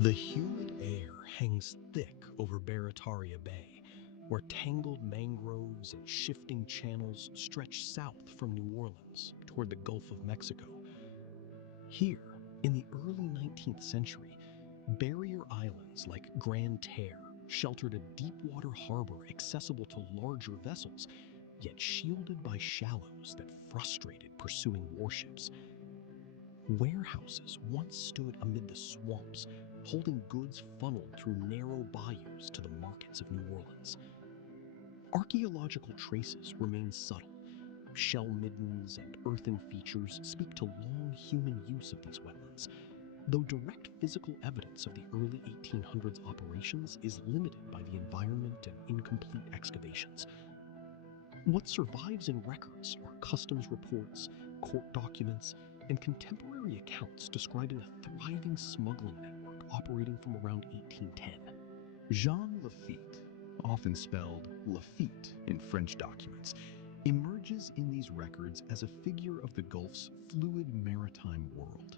The humid air hangs thick over Barataria Bay, where tangled mangroves and shifting channels stretch south from New Orleans toward the Gulf of Mexico. Here, in the early 19th century, barrier islands like Grande Terre sheltered a deep-water harbor accessible to larger vessels, yet shielded by shallows that frustrated pursuing warships. Warehouses once stood amid the swamps, holding goods funneled through narrow bayous to the markets of New Orleans. Archaeological traces remain subtle. Shell middens and earthen features speak to long human use of these wetlands, though direct physical evidence of the early 1800s operations is limited by the environment and incomplete excavations. What survives in records are customs reports, court documents, and contemporary accounts describing a thriving smuggling network operating from around 1810. Jean Lafitte, often spelled Lafitte in French documents, emerges in these records as a figure of the Gulf's fluid maritime world.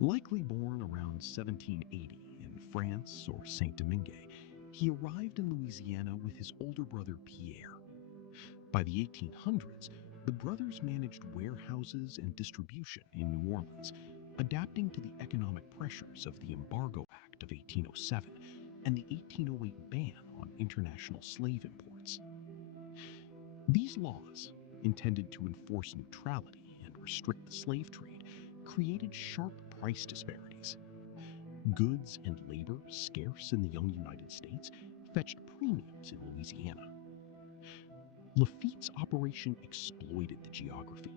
Likely born around 1780 in France or Saint-Domingue, he arrived in Louisiana with his older brother Pierre. By the 1800s, the brothers managed warehouses and distribution in New Orleans, adapting to the economic pressures of the Embargo Act of 1807 and the 1808 ban on international slave imports. These laws, intended to enforce neutrality and restrict the slave trade, created sharp price disparities. Goods and labor scarce in the young United States fetched premiums in Louisiana. Lafitte's operation exploited the geography.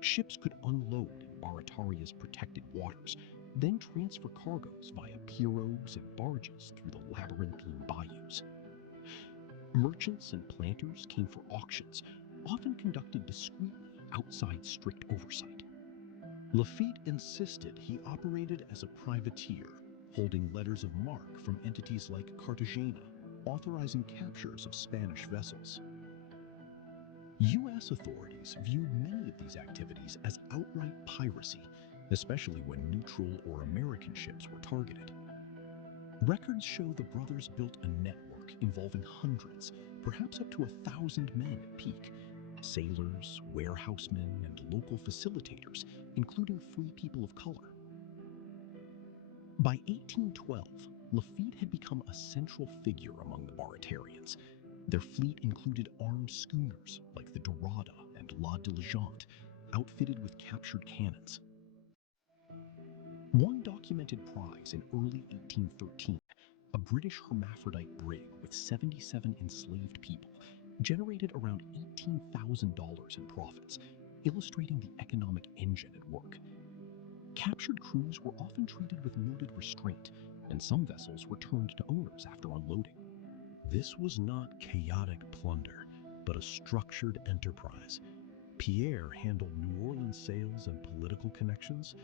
Ships could unload in Barataria's protected waters, then transfer cargoes via pirogues and barges through the labyrinthine bayous. Merchants and planters came for auctions, often conducted discreetly outside strict oversight. Lafitte insisted he operated as a privateer, holding letters of marque from entities like Cartagena, authorizing captures of Spanish vessels. U.S. authorities viewed many of these activities as outright piracy, especially when neutral or American ships were targeted. Records show the brothers built a network involving hundreds, perhaps up to 1,000 men at peak, sailors, warehousemen, and local facilitators, including free people of color. By 1812, Lafitte had become a central figure among the Baratarians. Their fleet included armed schooners like the Dorada and La Diligente, outfitted with captured cannons. One documented prize in early 1813, a British hermaphrodite brig with 77 enslaved people, generated around $18,000 in profits, illustrating the economic engine at work. Captured crews were often treated with noted restraint, and some vessels returned to owners after unloading. This was not chaotic plunder, but a structured enterprise. Pierre handled New Orleans sales and political connections.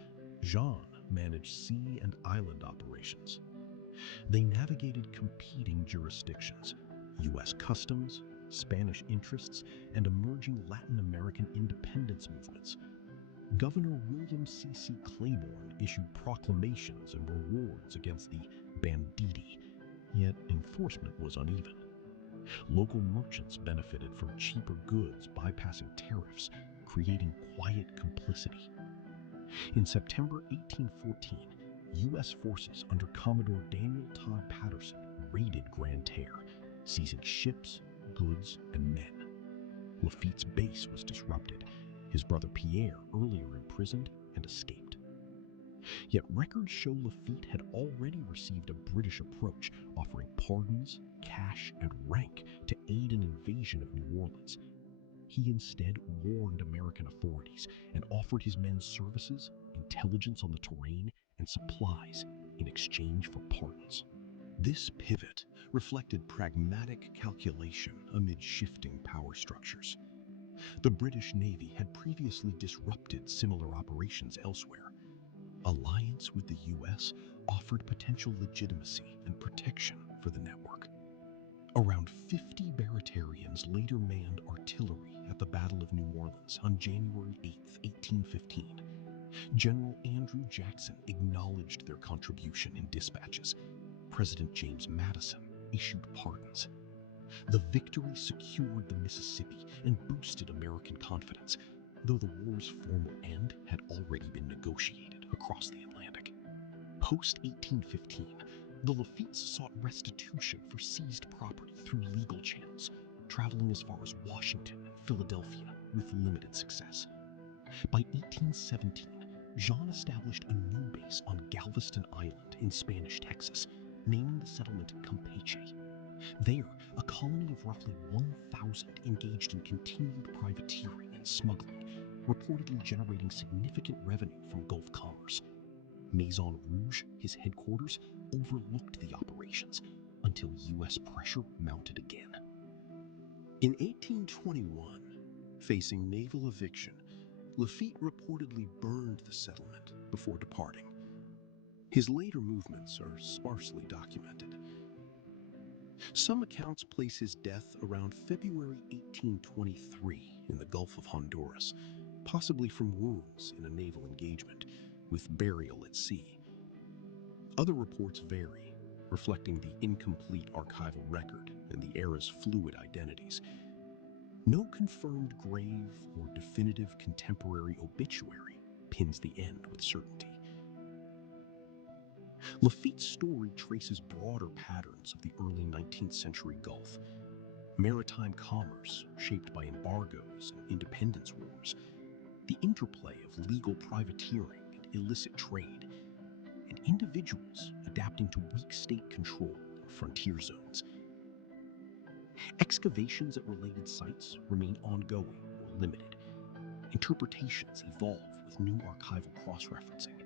Jean managed sea and island operations. They navigated competing jurisdictions, U.S. customs, Spanish interests, and emerging Latin American independence movements. Governor William C.C. Claiborne issued proclamations and rewards against the banditti, yet enforcement was uneven. Local merchants benefited from cheaper goods bypassing tariffs, creating quiet complicity. In September 1814, U.S. forces under Commodore Daniel Todd Patterson raided Grande Terre, seizing ships, goods, and men. Lafitte's base was disrupted, his brother Pierre earlier imprisoned and escaped. Yet records show Lafitte had already received a British approach, offering pardons, cash, and rank to aid an invasion of New Orleans. He instead warned American authorities and offered his men services, intelligence on the terrain, and supplies in exchange for pardons. This pivot reflected pragmatic calculation amid shifting power structures. The British Navy had previously disrupted similar operations elsewhere. Alliance with the U.S. offered potential legitimacy and protection for the network. Around 50 Baratarians later manned artillery at the Battle of New Orleans on January 8, 1815. General Andrew Andrew Jackson acknowledged their contribution in dispatches. President James Madison issued pardons. The victory secured the Mississippi and boosted American confidence, though the war's formal end had already been negotiated across the Atlantic. Post-1815, the Laffittes sought restitution for seized property through legal channels, traveling as far as Washington and Philadelphia with limited success. By 1817, Jean established a new base on Galveston Island in Spanish Texas, naming the settlement Campeche. There, a colony of roughly 1,000 engaged in continued privateering and smuggling, reportedly generating significant revenue from Gulf commerce. Maison Rouge, his headquarters, overlooked the operations until U.S. pressure mounted again. In 1821, facing naval eviction, Lafitte reportedly burned the settlement before departing. His later movements are sparsely documented. Some accounts place his death around February 1823 in the Gulf of Honduras, possibly from wounds in a naval engagement, with burial at sea. Other reports vary, reflecting the incomplete archival record and the era's fluid identities. No confirmed grave or definitive contemporary obituary pins the end with certainty. Lafitte's story traces broader patterns of the early 19th century Gulf. Maritime commerce shaped by embargoes and independence wars, the interplay of legal privateering and illicit trade, and individuals adapting to weak state control in frontier zones. Excavations at related sites remain ongoing or limited. Interpretations evolve with new archival cross-referencing.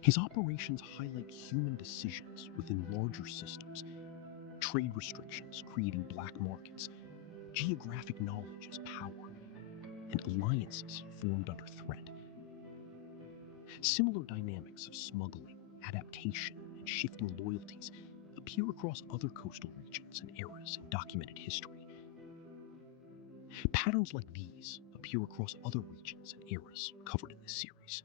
His operations highlight human decisions within larger systems, trade restrictions creating black markets, geographic knowledge as power, and alliances formed under threat. Similar dynamics of smuggling, adaptation, and shifting loyalties appear across other coastal regions and eras in documented history. Patterns like these appear across other regions and eras covered in this series.